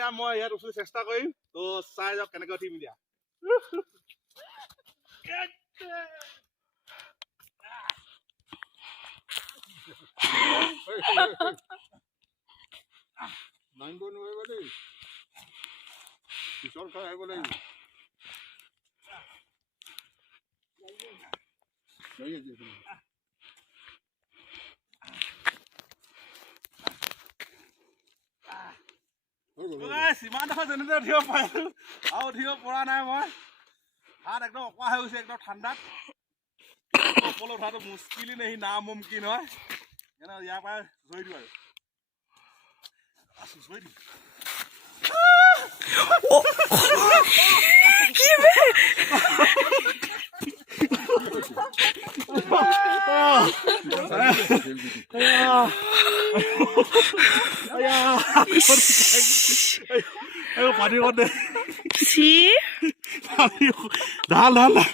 এতিয়া মই ইয়াত উঠিবলৈ চেষ্টা কৰিম তো চাই যাওক কেনেকৈ উঠিম এতিয়া নামিব নোৱাৰিব দেই পিছল খাই আহিব লাগিব সিমান ডোখৰ যেনেদৰে উঠিব পাৰিলো আৰু উঠিব পৰা নাই মই হাত একদম অকৰা হৈ গৈছে একদম ঠাণ্ডাত ওপৰলৈ উঠাটো মুস্কিলি নেহি নামুমকিন হয় সেইকাৰণে ইয়াৰ পৰাই জৰি দিওঁ আৰু জৰি দিওঁ পানী কতে ঢাল